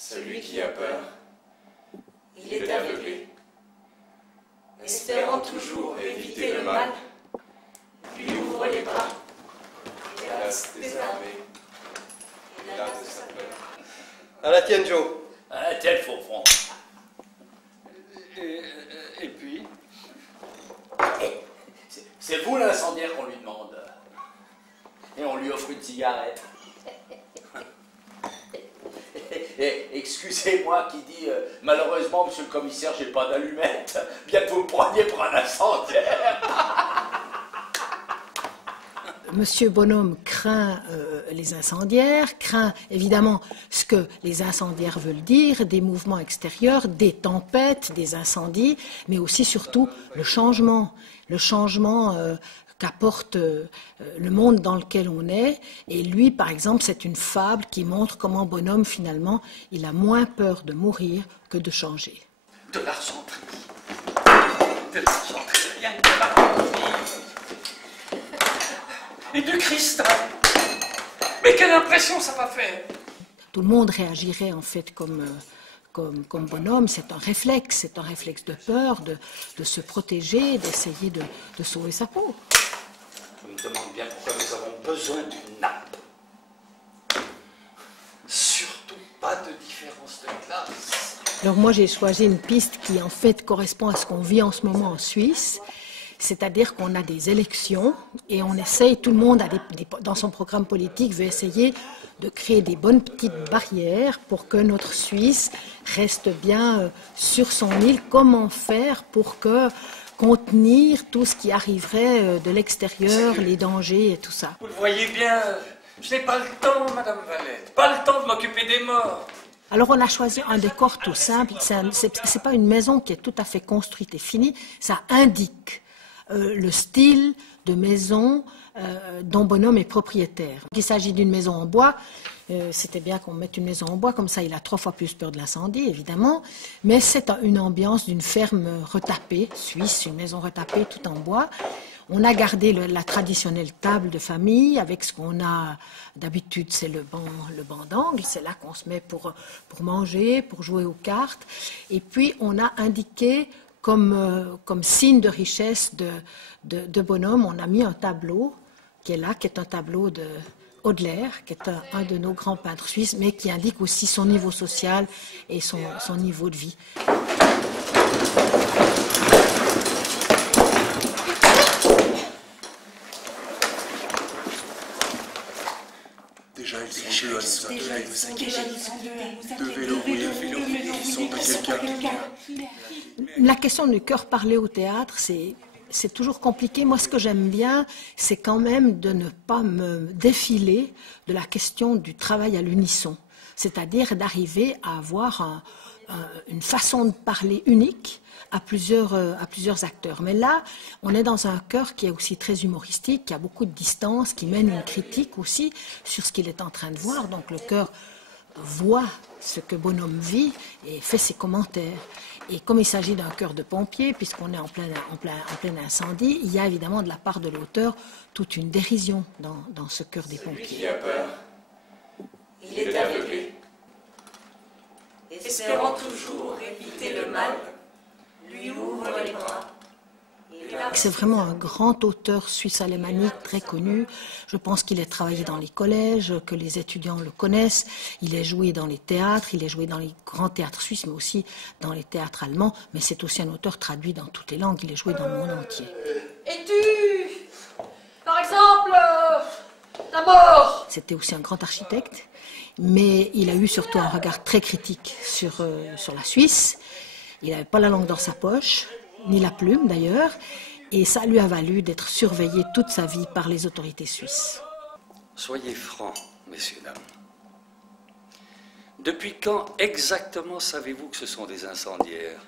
Celui qui a peur, il est aveuglé. Espérant toujours éviter le mal, lui ouvre les bras, hélas désarmé, il a de sa peur. À la tienne, Joe. À la tienne, Faux-Front. Et puis C'est vous l'incendiaire qu'on lui demande. Et on lui offre une cigarette. Et excusez-moi qui dit malheureusement, monsieur le commissaire, j'ai pas d'allumette, bien que vous me preniez pour un incendiaire. Monsieur Bonhomme craint les incendiaires, craint évidemment ce que les incendiaires veulent dire, des mouvements extérieurs, des tempêtes, des incendies, mais aussi surtout le changement qu'apporte le monde dans lequel on est. Et lui, par exemple, c'est une fable qui montre comment Bonhomme, finalement, il a moins peur de mourir que de changer. de l'argenterie. De l'argenterie, rien que de l'argenterie. Et du cristal. Mais quelle impression ça m'a fait! Tout le monde réagirait en fait comme Bonhomme. C'est un réflexe de peur, de se protéger, d'essayer de sauver sa peau. Je me demande bien pourquoi nous avons besoin d'une nappe. Surtout pas de différence de classe. Alors moi j'ai choisi une piste qui en fait correspond à ce qu'on vit en ce moment en Suisse. C'est-à-dire qu'on a des élections et on essaye, tout le monde dans son programme politique veut essayer de créer des bonnes petites barrières pour que notre Suisse reste bien sur son île. Comment faire pour contenir tout ce qui arriverait de l'extérieur, les dangers et tout ça. Vous le voyez bien, je n'ai pas le temps, Madame Valette, pas le temps de m'occuper des morts. Alors on a choisi un décor tout simple, c'est pas une maison qui est tout à fait construite et finie, ça indique le style de maison dont Bonhomme est propriétaire. Il s'agit d'une maison en bois, c'était bien qu'on mette une maison en bois, comme ça il a 3 fois plus peur de l'incendie, évidemment, mais c'est une ambiance d'une ferme retapée, suisse, une maison retapée tout en bois. On a gardé la traditionnelle table de famille avec ce qu'on a d'habitude, c'est le banc d'angle, c'est là qu'on se met pour manger, pour jouer aux cartes. Et puis on a indiqué comme signe de richesse de Bonhomme, on a mis un tableau qui est là, qui est un tableau de Hodler, qui est un de nos grands peintres suisses, mais qui indique aussi son niveau social et son niveau de vie. Déjà, ils sont deux à nous inquiéter. Deux vélos rouillés qui sont à quelqu'un. La question du cœur parlé au théâtre, c'est toujours compliqué. Moi, ce que j'aime bien, c'est quand même de ne pas me défiler de la question du travail à l'unisson. C'est-à-dire d'arriver à avoir une façon de parler unique à plusieurs acteurs. Mais là, on est dans un chœur qui est aussi très humoristique, qui a beaucoup de distance, qui mène une critique aussi sur ce qu'il est en train de voir. Donc le chœur voit ce que Bonhomme vit et fait ses commentaires. Et comme il s'agit d'un chœur de pompiers, puisqu'on est en plein incendie, il y a évidemment de la part de l'auteur toute une dérision dans ce chœur des pompiers. Celui qui a peur, il est aveuglé. Espérant toujours éviter le mal, lui ouvre les bras. C'est vraiment un grand auteur suisse alémanique très connu. Je pense qu'il a travaillé dans les collèges, que les étudiants le connaissent. Il est joué dans les théâtres, il est joué dans les grands théâtres suisses, mais aussi dans les théâtres allemands. Mais c'est aussi un auteur traduit dans toutes les langues. Il est joué dans le monde entier. Et tu, par exemple, la mort? C'était aussi un grand architecte, mais il a eu surtout un regard très critique sur la Suisse. Il n'avait pas la langue dans sa poche, ni la plume d'ailleurs, et ça lui a valu d'être surveillé toute sa vie par les autorités suisses. Soyez francs, messieurs, dames. Depuis quand exactement savez-vous que ce sont des incendiaires?